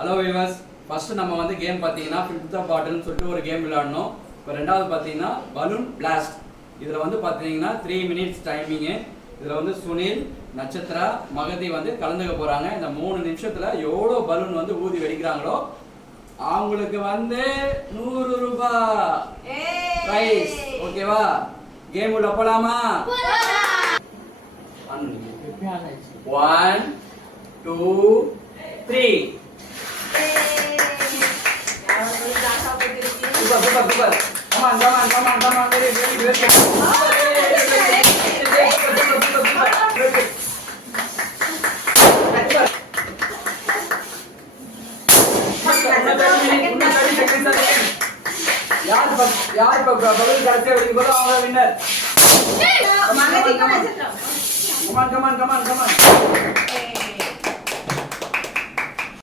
Hello viewers, first நம்ம வந்து game பார்த்தீங்கன்னா ஃபிஃப்த் பாட்டில்னு சொல்லிட்டு ஒரு கேம் விளையாடணும். இப்போ ரெண்டாவது பார்த்தீங்கன்னா பலூன் பிளாஸ்ட். இதில் வந்து பார்த்தீங்கன்னா 3 மினிட்ஸ் டைமிங்கு. இதில் வந்து சுனில், நட்சத்திரா, மகதி வந்து கலந்துக்க போகிறாங்க. இந்த 3 நிமிஷத்தில் எவ்வளோ பலூன் வந்து ஊதி வெடிக்கிறாங்களோ அவங்களுக்கு வந்து 100 ரூபாய் ப்ரைஸ். ஓகேவா? கேம் உள்ள போலாமா? 1 2 3. Super. Come on. Very good. यार बबल करते हुए बोलो हमारा विनर. Come on.